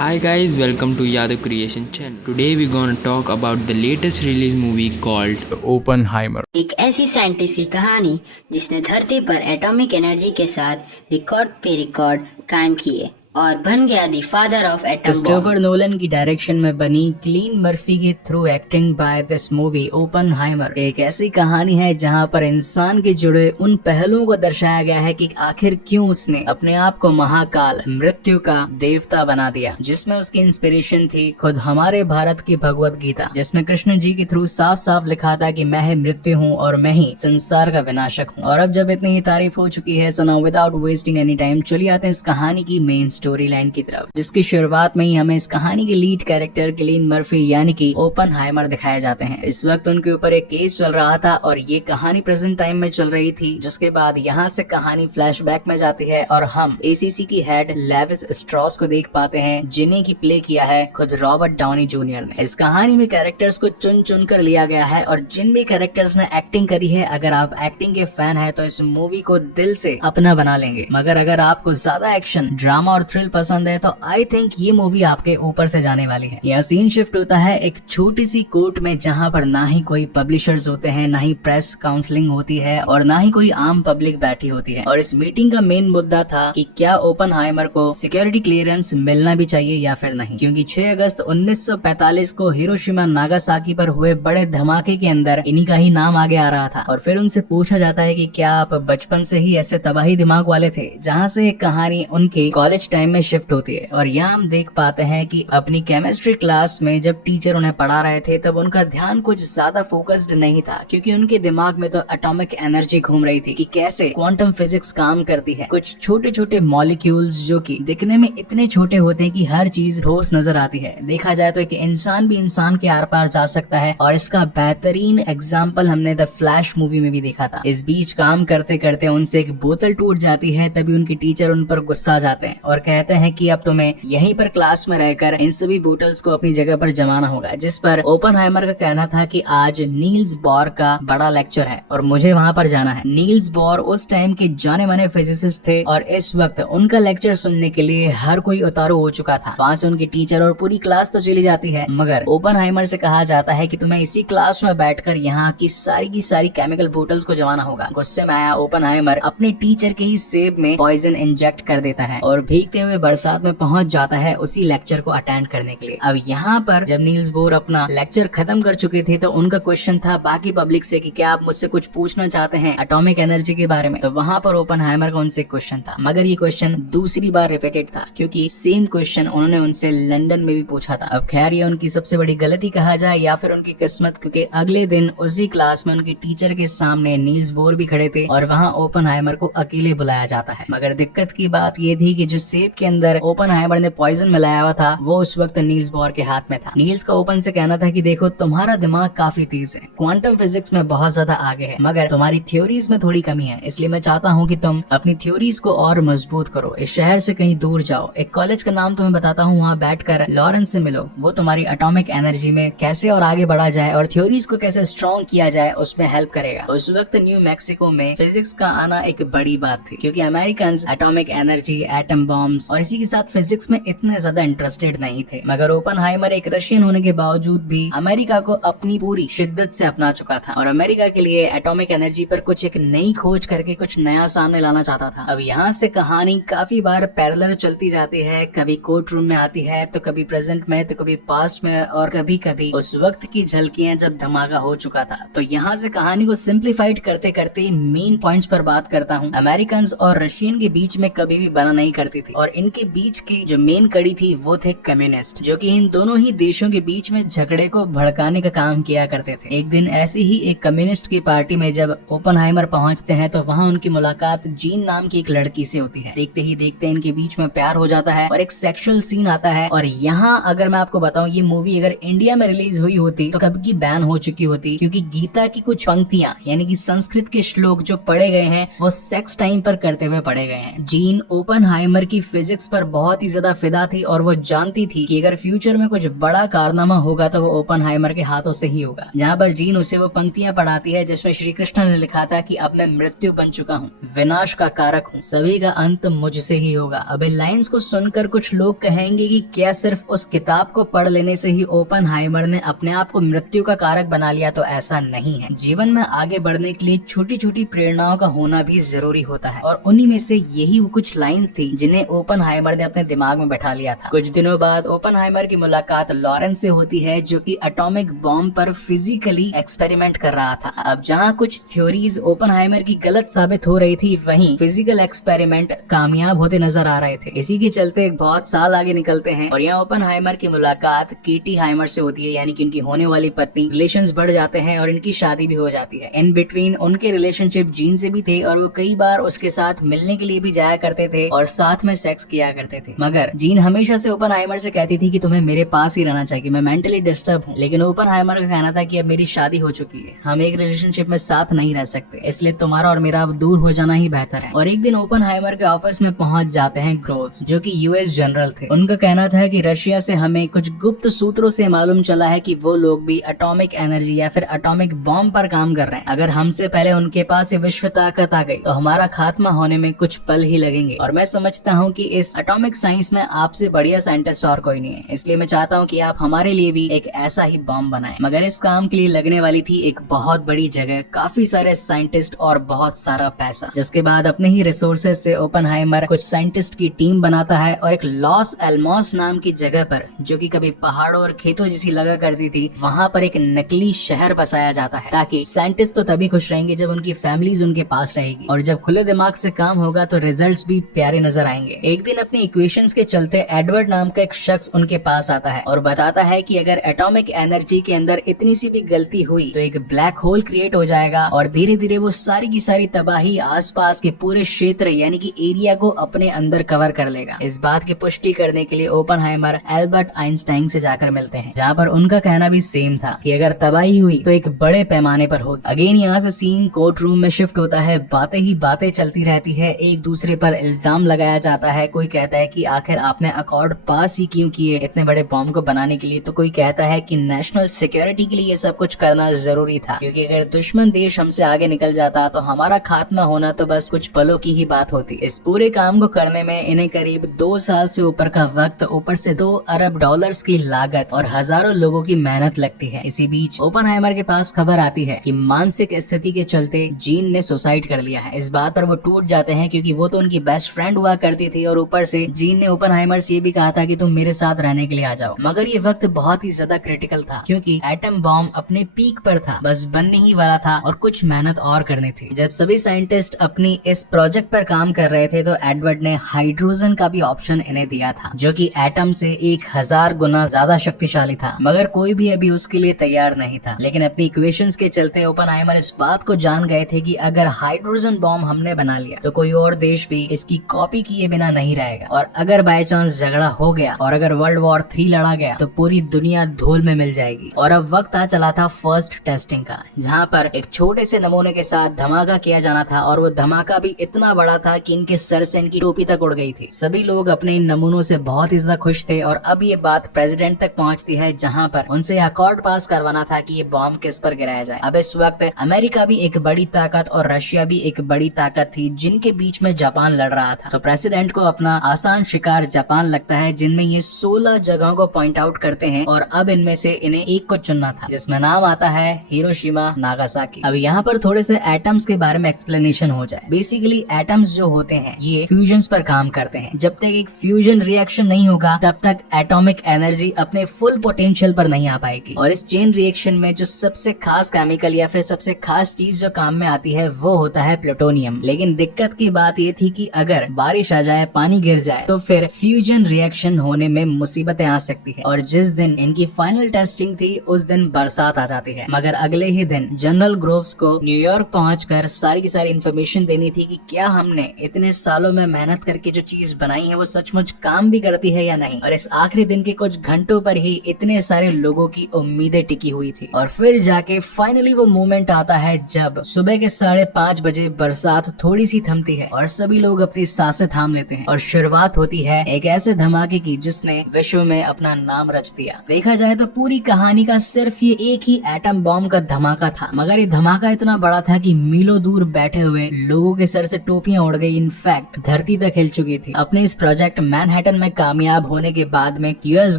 Hi guys, welcome to Yadav Creation channel. Today we're gonna talk about the latest release movie called Oppenheimer. एक ऐसी scientist की कहानी जिसने धरती पर एटॉमिक एनर्जी के साथ रिकॉर्ड पे रिकॉर्ड कायम किए और बन गया the father of atom bomb. Christopher Nolan की डायरेक्शन में बनी क्लीन मर्फी के through acting by this movie Oppenheimer एक ऐसी कहानी है जहां पर इंसान के जुड़े उन पहलुओं को दर्शाया गया है कि आखिर क्यों उसने अपने आप को महाकाल मृत्यु का देवता बना दिया, जिसमें उसकी इंस्पिरेशन थी खुद हमारे भारत की भगवत गीता, जिसमें कृष्ण जी के थ्रू साफ साफ लिखा था कि मैं ही मृत्यु हूँ और मैं ही संसार का विनाशक हूँ। और अब जब इतनी ही तारीफ हो चुकी है, so now without wasting any time चलिए आते हैं इस कहानी की मेन स्टोरी लाइन की तरफ, जिसकी शुरुआत में ही हमें इस कहानी के लीड कैरेक्टर किलियन मर्फी यानी कि ओपनहाइमर दिखाए जाते हैं। इस वक्त उनके ऊपर एक केस चल रहा था और ये कहानी प्रेजेंट टाइम में चल रही थी, जिसके बाद यहाँ से कहानी फ्लैशबैक में जाती है और हम एसीसी की हेड लेविस स्ट्रॉस को देख पाते हैं, जिन्हें की प्ले किया है खुद रॉबर्ट डाउनी जूनियर ने। इस कहानी में कैरेक्टर्स को चुन चुन कर लिया गया है और जिन भी कैरेक्टर्स ने एक्टिंग करी है, अगर आप एक्टिंग के फैन है तो इस मूवी को दिल से अपना बना लेंगे, मगर अगर आपको ज्यादा एक्शन ड्रामा और थ्रिल पसंद है तो आई थिंक ये मूवी आपके ऊपर से जाने वाली है। यह सीन शिफ्ट होता है एक छोटी सी कोर्ट में, जहाँ पर ना ही कोई पब्लिशर्स होते हैं, ना ही प्रेस काउंसलिंग होती है और ना ही कोई आम पब्लिक बैठी होती है। और इस मीटिंग का मेन मुद्दा था कि क्या ओपनहाइमर को सिक्योरिटी क्लियरेंस मिलना भी चाहिए या फिर नहीं, क्योंकि 6 अगस्त 1945 को हिरोशिमा नागासाकी पर हुए बड़े धमाके के अंदर इन्हीं का ही नाम आगे आ रहा था। और फिर उनसे पूछा जाता है कि क्या आप बचपन से ही ऐसे तबाही दिमाग वाले थे, जहाँ से एक कहानी उनके कॉलेज टाइम में शिफ्ट होती है। और यहाँ हम देख पाते हैं कि अपनी केमिस्ट्री क्लास में जब टीचर उन्हें पढ़ा रहे थे तब उनका ध्यान कुछ ज्यादा फोकस्ड नहीं था, क्योंकि उनके दिमाग में तो एटॉमिक एनर्जी घूम रही थी कि कैसे क्वांटम फिजिक्स काम करती है। कुछ छोटे छोटे मॉलिक्यूल्स जो कि दिखने में इतने छोटे होते हैं कि हर चीज ठोस नजर आती है। देखा जाए तो एक इंसान भी इंसान के आर पार जा सकता है और इसका बेहतरीन एग्जाम्पल हमने द फ्लैश मूवी में भी देखा था। इस बीच काम करते करते उनसे एक बोतल टूट जाती है, तभी उनके टीचर उन पर गुस्सा जाते हैं और कहते हैं कि अब तुम्हें यहीं पर क्लास में रहकर इन सभी बोतल्स को अपनी जगह पर जमाना होगा। जिस पर ओपनहाइमर का कहना था कि आज नील्स बोर का बड़ा लेक्चर है और मुझे वहां पर जाना है। नील्स बोर उस टाइम के जाने माने फिजिसिस्ट थे और इस वक्त उनका लेक्चर सुनने के लिए हर कोई उतारू हो चुका था। वहां से उनकी टीचर और पूरी क्लास तो चली जाती है, मगर ओपनहाइमर से कहा जाता है कि तुम्हें इसी क्लास में बैठकर यहाँ की सारी केमिकल बोतल्स को जमाना होगा। गुस्से में आया ओपनहाइमर अपने टीचर के ही सेब में पॉइजन इंजेक्ट कर देता है और भीगते हुए बरसात में पहुंच जाता है उसी लेक्चर को अटेंड करने के लिए। अब यहाँ पर जब नील्स बोर अपना लेक्चर खत्म कर चुके थे तो उनका क्वेश्चन था बाकी पब्लिक से कि क्या आप मुझसे कुछ पूछना चाहते हैं एटॉमिक एनर्जी के बारे में। तो वहाँ पर ओपनहाइमर का उनसे क्वेश्चन था, मगर ये क्वेश्चन दूसरी बार रिपीटेड था, क्योंकि सेम क्वेश्चन उन्होंने उनसे लंदन में भी पूछा था। अब खैर ये उनकी सबसे बड़ी गलती कहा जाए या फिर उनकी किस्मत, क्योंकि अगले दिन उसी क्लास में उनकी टीचर के सामने नील्स बोर भी खड़े थे और वहाँ ओपनहाइमर को अकेले बुलाया जाता है। मगर दिक्कत की बात ये थी कि जो सेब के अंदर ओपनहाइमर ने पॉइजन मिलाया हुआ था वो उस वक्त नील्स बोर के हाथ में था। नील्स का ओपन से कहना था कि देखो तुम्हारा दिमाग काफी तेज है, क्वांटम फिजिक्स में बहुत ज्यादा आगे है, मगर तुम्हारी थ्योरीज में थोड़ी कमी है, इसलिए मैं चाहता हूँ कि तुम अपनी थ्योरीज को और मजबूत करो, इस शहर से कहीं दूर जाओ, एक कॉलेज का नाम तुम्हें बताता हूँ, वहाँ बैठकर लॉरेंस से मिलो, वो तुम्हारी एटॉमिक एनर्जी में कैसे और आगे बढ़ा जाए और थ्योरीज को कैसे स्ट्रॉन्ग किया जाए उसमें हेल्प करेगा। उस वक्त न्यू मैक्सिको में फिजिक्स का आना एक बड़ी बात थी, क्योंकि American atomic energy, atom bombs और इसी के साथ फिजिक्स में इतने ज्यादा इंटरेस्टेड नहीं थे। मगर ओपनहाइमर एक रशियन होने के बावजूद भी अमेरिका को अपनी पूरी शिद्दत से अपना चुका था और अमेरिका के लिए एटॉमिक एनर्जी पर कुछ एक नई खोज करके कुछ नया सामने लाना चाहता था। अब यहाँ से कहानी काफी बार पैरेलल चलती जाती है, कभी कोर्ट रूम में आती है तो कभी प्रेजेंट में तो कभी पास्ट में और कभी कभी उस वक्त की झलकियां जब धमाका हो चुका था। तो यहाँ से कहानी को सिंप्लीफाइड करते करते मेन पॉइंट्स पर बात करता हूँ। अमेरिकन और रशियन के बीच में कभी भी बना नहीं करती थी और इनके बीच की जो मेन कड़ी थी वो थे कम्युनिस्ट, जो कि इन दोनों ही देशों के बीच में झगड़े को भड़काने का काम किया करते थे। एक दिन ऐसी ही एक कम्युनिस्ट की पार्टी में जब ओपनहाइमर पहुंचते हैं तो वहां उनकी मुलाकात जीन नाम की एक लड़की से होती है। देखते ही देखते इनके बीच में प्यार हो जाता है और एक सेक्सुअल सीन आता है। और यहाँ अगर मैं आपको बताऊं, ये मूवी अगर इंडिया में रिलीज हुई होती तो कब की बैन हो चुकी होती, क्योंकि गीता की कुछ पंक्तियां यानी कि संस्कृत के श्लोक जो पढ़े गए हैं वो सेक्स टाइम पर करते हुए पढ़े गए हैं। जीन ओपनहाइमर की फिजिक्स पर बहुत ही ज्यादा फिदा थी और वो जानती थी कि अगर फ्यूचर में कुछ बड़ा कारनामा होगा तो वो ओपनहाइमर के हाथों से ही होगा। जहाँ पर जीन उसे वो पंक्तियां पढ़ाती है जिसमें श्री कृष्ण ने लिखा था कि अब मैं मृत्यु बन चुका हूँ, विनाश का कारक हूँ, सभी का अंत मुझसे ही होगा। अब इन लाइंस को सुनकर कुछ लोग कहेंगे कि क्या सिर्फ उस किताब को पढ़ लेने से ही ओपनहाइमर ने अपने आप को मृत्यु का कारक बना लिया? तो ऐसा नहीं है। जीवन में आगे बढ़ने के लिए छोटी छोटी प्रेरणाओं का होना भी जरूरी होता है और उन्हीं में से यही वो कुछ लाइंस थी जिन्हें ओपनहाइमर ने अपने दिमाग में बैठा लिया था। कुछ दिनों बाद ओपनहाइमर की मुलाकात लॉरेंस से होती है जो कि एटॉमिक बॉम्ब पर फिजिकली एक्सपेरिमेंट कर रहा था। अब जहाँ कुछ थ्योरीज ओपनहाइमर की गलत साबित हो रही थी, वहीं फिजिकल एक्सपेरिमेंट कामयाब होते नजर आ रहे थे। इसी के चलते बहुत साल आगे निकलते हैं और यहाँ ओपनहाइमर की मुलाकात केटी हाइमर से होती है, यानी कि उनकी होने वाली पत्नी। रिलेशंस बढ़ जाते हैं और इनकी शादी भी हो जाती है। इन बिटवीन उनके रिलेशनशिप जीन से भी थे और वो कई बार उसके साथ मिलने के लिए भी जाया करते थे और साथ में सेक्स किया करते थे। मगर जीन हमेशा से ओपनहाइमर से कहती थी कि तुम्हें मेरे पास ही रहना चाहिए, मैं मेंटली डिस्टर्ब हूँ। लेकिन ओपनहाइमर का कहना था कि अब मेरी शादी हो चुकी है, हम एक रिलेशनशिप में साथ नहीं रह सकते, इसलिए तुम्हारा और मेरा अब दूर हो जाना ही बेहतर है। और एक दिन ओपनहाइमर के ऑफिस में पहुंच जाते हैं ग्रोव्स, जो कि यूएस जनरल थे। उनका कहना था कि रशिया से हमें कुछ गुप्त सूत्रों से मालूम चला है कि वो लोग भी एटॉमिक एनर्जी या फिर एटॉमिक बॉम्ब पर काम कर रहे हैं। अगर हमसे पहले उनके पास ये विश्व ताकत आ गई तो हमारा खात्मा होने में कुछ पल ही लगेंगे। और मैं समझता हूँ कि इस एटॉमिक साइंस में आपसे बढ़िया साइंटिस्ट और कोई नहीं है, इसलिए मैं चाहता हूँ कि आप हमारे लिए भी एक ऐसा ही बॉम्ब बनाएं। मगर इस काम के लिए लगने वाली थी एक बहुत बड़ी जगह, काफी सारे साइंटिस्ट और बहुत सारा पैसा। जिसके बाद अपने ही रिसोर्सेज से ओपनहाइमर कुछ साइंटिस्ट की टीम बनाता है और एक लॉस एल्मोस नाम की जगह पर, जो कि कभी पहाड़ों और खेतों जैसी लगा करती थी, वहाँ पर एक नकली शहर बसाया जाता है ताकि साइंटिस्ट तो तभी खुश रहेंगे जब उनकी फैमिलीज उनके पास रहेगी और जब खुले दिमाग से काम होगा तो रिजल्ट्स भी प्यारे नजर आएंगे। एक दिन अपनी इक्वेशंस के चलते एडवर्ड नाम का एक शख्स उनके पास आता है और बताता है कि अगर एटॉमिक एनर्जी के अंदर इतनी सी भी गलती हुई तो एक ब्लैक होल क्रिएट हो जाएगा और धीरे धीरे वो सारी की सारी तबाही आसपास के पूरे क्षेत्र यानी कि एरिया को अपने अंदर कवर कर लेगा। इस बात की पुष्टि करने के लिए ओपनहाइमर एल्बर्ट आइंस्टाइन से जाकर मिलते हैं, जहाँ पर उनका कहना भी सेम था कि अगर तबाही हुई तो एक बड़े पैमाने पर होगी। अगेन यहाँ से सीन कोर्ट रूम में शिफ्ट होता है। बातें ही बातें चलती रहती है, एक दूसरे पर इल्जाम लगाया जाता है। कोई कहता है कि आखिर आपने अकॉर्ड पास ही क्यों किए इतने बड़े बॉम्ब को बनाने के लिए, तो कोई कहता है कि नेशनल सिक्योरिटी के लिए ये सब कुछ करना जरूरी था, क्योंकि अगर दुश्मन देश हमसे आगे निकल जाता तो हमारा खात्मा होना तो बस कुछ पलों की ही बात होती। इस पूरे काम को करने में इन्हें करीब 2 साल से ऊपर का वक्त, ऊपर से $2 अरब की लागत और हजारों लोगों की मेहनत लगती है। इसी बीच ओपनहाइमर के पास खबर आती है कि मानसिक स्थिति के चलते जीन ने सुसाइड कर लिया है। इस बात पर वो टूट जाते हैं क्योंकि वो तो उनकी बेस्ट फ्रेंड हुआ करती थी और ऊपर से जीन ने ओपनहाइमर से ये भी कहा था कि तुम मेरे साथ रहने के लिए आ जाओ। मगर ये वक्त बहुत ही ज्यादा क्रिटिकल था क्योंकि एटम बॉम्ब अपने पीक पर था, बस बनने ही वाला था और कुछ मेहनत और करनी थी। जब सभी साइंटिस्ट अपनी इस प्रोजेक्ट पर काम कर रहे थे तो एडवर्ड ने हाइड्रोजन का भी ऑप्शन इन्हें दिया था, जो कि एटम से 1000 गुना ज्यादा शक्तिशाली था। मगर कोई भी अभी उसके लिए तैयार नहीं था। लेकिन अपनी इक्वेशंस के चलते ओपनहाइमर इस बात को जान गए थे कि अगर हाइड्रोजन बॉम्ब हमने बना लिया तो कोई और देश भी इसकी कॉपी किए बिना नहीं रहेगा, और अगर बाय चांस झगड़ा हो गया और अगर वर्ल्ड वॉर 3 लड़ा गया तो पूरी दुनिया धूल में मिल जाएगी। और अब वक्त आ चला था फर्स्ट टेस्टिंग का, जहाँ पर एक छोटे से नमूने के साथ धमाका किया जाना था और वो धमाका भी इतना बड़ा था कि इनके सर से इनकी टोपी तक उड़ गई थी। सभी लोग अपने इन नमूनों से बहुत ही ज्यादा खुश थे और अब ये बात प्रेसिडेंट तक पहुंचती है, जहां पर उनसे अकॉर्ड पास करवाना था कि ये बॉम्ब किस पर गिराया जाए। अब इस वक्त अमेरिका भी एक बड़ी ताकत और रशिया भी एक बड़ी ताकत थी, जिनके बीच में जापान लड़ रहा था। तो प्रेसिडेंट को अपना आसान शिकार जापान लगता है, जिनमें ये 16 जगहों को पॉइंट आउट करते हैं और अब इनमें से इन्हें एक को चुनना था, जिसमें नाम आता है हिरोशिमा नागासाकी। अब यहाँ पर थोड़े से एटम्स के बारे में एक्सप्लेनेशन हो जाए। बेसिकली एटम्स जो होते हैं ये फ्यूजन्स पर काम करते हैं। जब तक एक फ्यूजन रिएक्शन नहीं होगा तब तक एटॉमिक एनर्जी अपने फुल पोटेंशियल पर नहीं आ पाएगी। और इस चेन रिएक्शन में जो सबसे खास केमिकल या फिर सबसे खास चीज जो काम में आती है वो होता है प्लूटोनियम। लेकिन दिक्कत की बात ये थी कि अगर बारिश आ जाए, पानी गिर जाए तो फिर फ्यूजन रिएक्शन होने में मुसीबतें आ सकती है। और जिस दिन इनकी फाइनल टेस्टिंग थी उस दिन बरसात आ जाती है। मगर अगले ही दिन जनरल ग्रोव्स को न्यूयॉर्क पहुंचकर सारी की सारी इन्फॉर्मेशन देनी थी कि क्या हमने इतने सालों में मेहनत करके जो चीज बनाई है वो सचमुच काम भी करती है या नहीं। और इस आखिरी दिन के कुछ घंटों पर ही इतने सारे लोगों की उम्मीदें टिकी हुई थी। और फिर जाके फाइनली वो मोमेंट आता है जब सुबह के 5:30 बजे बरसात थोड़ी सी थमती है और सभी लोग अपनी सांसें थाम लेते हैं। हैं और शुरुआत होती है एक ऐसे धमाके की जिसने विश्व में अपना नाम रच दिया। देखा जाए तो पूरी कहानी का सिर्फ ये एक ही एटम बॉम्ब का धमाका था, मगर ये धमाका इतना बड़ा था कि मीलों दूर बैठे हुए लोगों के सर से टोपियां उड़ गई, इनफैक्ट धरती तक हिल चुकी थी। अपने इस प्रोजेक्ट मैनहट्टन में कामयाब होने के बाद में यूएस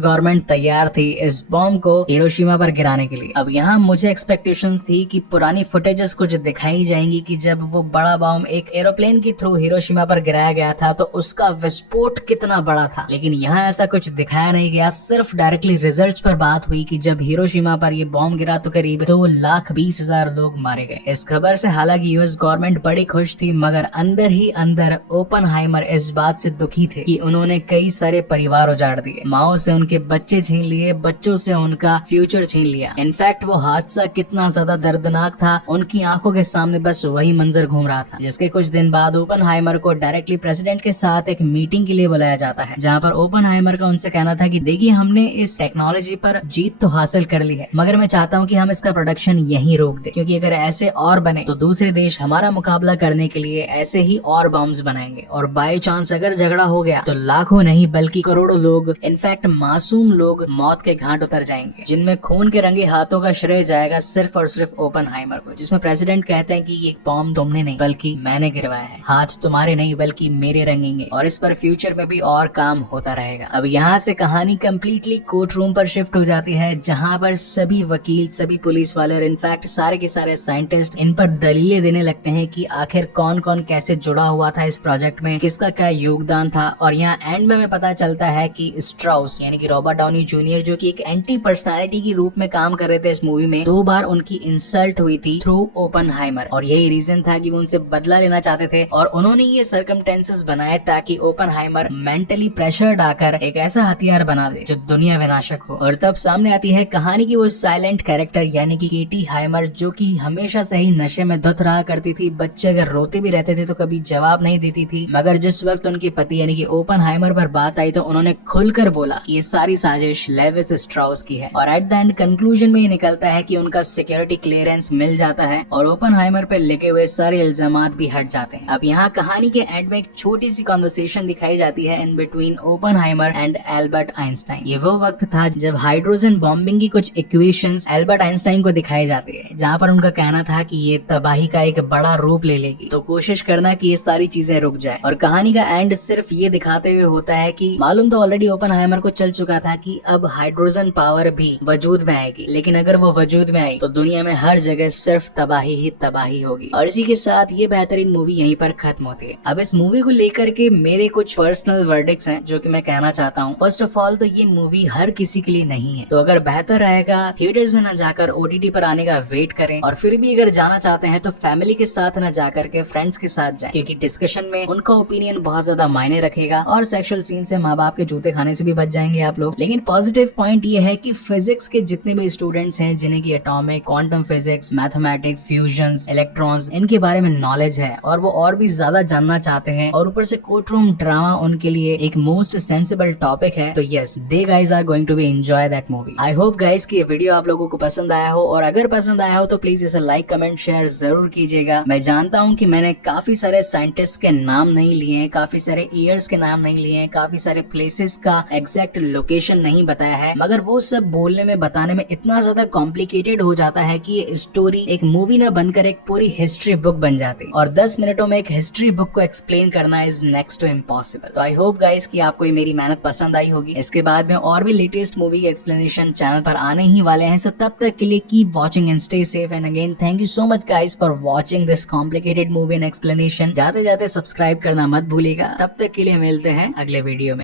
गवर्नमेंट तैयार थी इस बॉम्ब को हिरोशिमा पर गिराने के लिए। अब यहाँ मुझे एक्सपेक्टेशंस थी कि पुरानी फुटेजेस कुछ दिखाई जाएंगी कि जब वो बड़ा बॉम्ब एक एरोप्लेन के थ्रू हिरोशिमा पर गिराया गया था तो उसका विस्फोट कितना बड़ा था, लेकिन यहाँ ऐसा कुछ दिखाया नहीं गया। सिर्फ डायरेक्टली रिजल्ट्स पर बात हुई कि जब हिरोशिमा पर ये बॉम्ब गिरा तो करीब 2,20,000 लोग मारे गए। इस खबर से हालांकि यूएस गवर्नमेंट बड़ी खुश थी, मगर अंदर ही अंदर ओपनहाइमर इस बात से दुखी थे कि उन्होंने कई सारे परिवार उजाड़ दिए, माओ से उनके बच्चे छीन लिए, बच्चों से उनका फ्यूचर छीन लिया। इनफैक्ट वो हादसा कितना ज्यादा दर्दनाक था, उनकी आंखों के सामने बस वही मंजर घूम रहा था। जिसके कुछ दिन बाद ओपनहाइमर को डायरेक्टली प्रेसिडेंट के साथ एक मीटिंग के लिए बुलाया जाता है, जहाँ पर ओपनहाइमर का उनसे कहना था कि देखिए हमने इस टेक्नोलॉजी पर जीत तो हासिल कर ली है, मगर मैं चाहता हूँ कि हम इसका प्रोडक्शन यहीं रोक दे, क्योंकि अगर ऐसे और बने तो दूसरे देश हमारा मुकाबला करने के लिए ऐसे ही और बॉम्ब्स बनाएंगे, और बाय चांस अगर झगड़ा हो गया तो लाखों नहीं बल्कि करोड़ों लोग, इनफैक्ट मासूम लोग मौत के घाट उतर जाएंगे, जिनमें खून के रंगे हाथों का श्रेय जाएगा सिर्फ और सिर्फ ओपनहाइमर को। जिसमें प्रेसिडेंट कहते हैं कि ये बॉम्ब तुमने नहीं बल्कि मैंने गिरवाया है, हाथ तुम्हारे नहीं बल्कि मेरे रंगेंगे, और इस पर फ्यूचर में भी और काम होता रहेगा। अब यहाँ से कहानी कम्प्लीटली कोर्ट रूम पर शिफ्ट हो जाती है, जहाँ पर सभी वकील, सभी पुलिस वाले और इनफैक्ट सारे के सारे साइंटिस्ट इन पर दलीलें देने लगते हैं कि आखिर कौन कौन कैसे जुड़ा हुआ था इस प्रोजेक्ट में, किसका क्या योगदान था। और यहाँ एंड में हमें पता चलता है कि स्ट्राउस यानी कि रॉबर्ट डाउनी जूनियर, जो कि एक एंटी पर्सनालिटी के रूप में काम कर रहे थे इस मूवी में, 2 बार उनकी इंसल्ट हुई थी थ्रू ओपनहाइमर, और यही रीजन था कि वो उनसे बदला लेना चाहते थे, और उन्होंने ये सर्कमस्टेंसेस बनाए ताकि ओपनहाइमर मेंटली प्रेशर डालकर एक ऐसा हथियार बना दे जो दुनिया विनाशक हो। और तब सामने आती है कहानी की वो साइलेंट कैरेक्टर यानी कि केटी हाइमर, जो कि हमेशा से ही नशे में धुत रहा करती थी। बच्चे अगर रोते भी रहते थे तो कभी जवाब नहीं देती थी, मगर जिस वक्त उनके पति यानी कि ओपनहाइमर पर बात आई तो उन्होंने खुलकर बोला कि ये सारी साजिश लेविस स्ट्राउस की है। और एट द एंड कंक्लूजन में ये निकलता है कि उनका सिक्योरिटी क्लियरेंस मिल जाता है और ओपनहाइमर पे लगे हुए सारे इल्जामात भी हट जाते हैं। अब यहाँ कहानी के एंड में एक छोटी सी कॉन्वर्सेशन दिखाई जाती है in between Oppenheimer and Albert Einstein. ये वो वक्त था जब हाइड्रोजन बॉम्बिंग की कुछ इक्वेशंस एल्बर्ट आइंस्टाइन को दिखाई जाती है, जहाँ पर उनका कहना था कि ये तबाही का एक बड़ा रूप ले लेगी, तो कोशिश करना कि ये सारी चीजें रुक जाए। और कहानी का एंड सिर्फ ये दिखाते हुए होता है कि मालूम तो ऑलरेडी ओपनहाइमर को चल चुका था कि अब हाइड्रोजन पावर भी वजूद में आएगी, लेकिन अगर वो वजूद में आई तो दुनिया में हर जगह सिर्फ तबाही ही तबाही होगी। और इसी के साथ ये बेहतरीन मूवी यहीं पर खत्म होती है। अब इस मूवी को लेकर के मेरे कुछ पर्सनल वर्डिक्ट्स हैं जो कि मैं कहना चाहता हूँ। फर्स्ट ऑफ ऑल तो ये मूवी हर किसी के लिए नहीं है, तो अगर बेहतर रहेगा थिएटर्स में न जाकर ओटीटी पर आने का वेट करें, और फिर भी अगर जाना चाहते हैं तो फैमिली के साथ न जाकर के फ्रेंड्स के साथ जाएं, क्योंकि डिस्कशन में उनका ओपिनियन बहुत ज्यादा मायने रखेगा, और सेक्सुअल सीन से माँ बाप के जूते खाने से भी बच जाएंगे आप लोग। लेकिन पॉजिटिव पॉइंट ये है कि फिजिक्स के जितने भी स्टूडेंट्स हैं जिन्हें की atomic, quantum physics, mathematics, fusions, electrons, इनके बारे में नॉलेज है और वो और भी ज्यादा जानना चाहते हैं, और ऊपर से कोर्ट रूम ड्रामा उनके लिए एक मोस्ट सेंसिबल टॉपिक है, तो yes they guys are going to be enjoy that movie. I hope guys कि ये वीडियो आप लोगों को पसंद आया हो, और अगर पसंद आया हो तो प्लीज इसे लाइक, कमेंट, शेयर जरूर कीजिएगा। मैं जानता हूँ कि मैंने काफी सारे साइंटिस्ट के नाम नहीं लिए हैं, काफी सारे ईयर्स के नाम नहीं लिए हैं, काफी सारे प्लेसेस का एग्जैक्ट लोकेशन नहीं बताया है, मगर वो सब बोलने में, बताने में इतना ज्यादा कॉम्प्लिकेटेड हो जाता है कि ये स्टोरी एक मूवी न बनकर एक पूरी हिस्ट्री बुक बन जाती, और 10 मिनटों में एक हिस्ट्री बुक को एक्सप्लेन करना इज नेक्स्ट टू इम्पॉसिबल। तो आई होप गाइस कि आपको ये मेरी मेहनत पसंद आई होगी। इसके बाद में और भी लेटेस्ट मूवी एक्सप्लेनेशन चैनल पर आने ही वाले हैं, सो तब तक के लिए keep watching and stay safe, and again thank you so much guys for watching this complicated movie and explanation. जाते जाते सब्सक्राइब करना मत भूलिएगा। तब तक के लिए मिलते हैं अगले वीडियो में।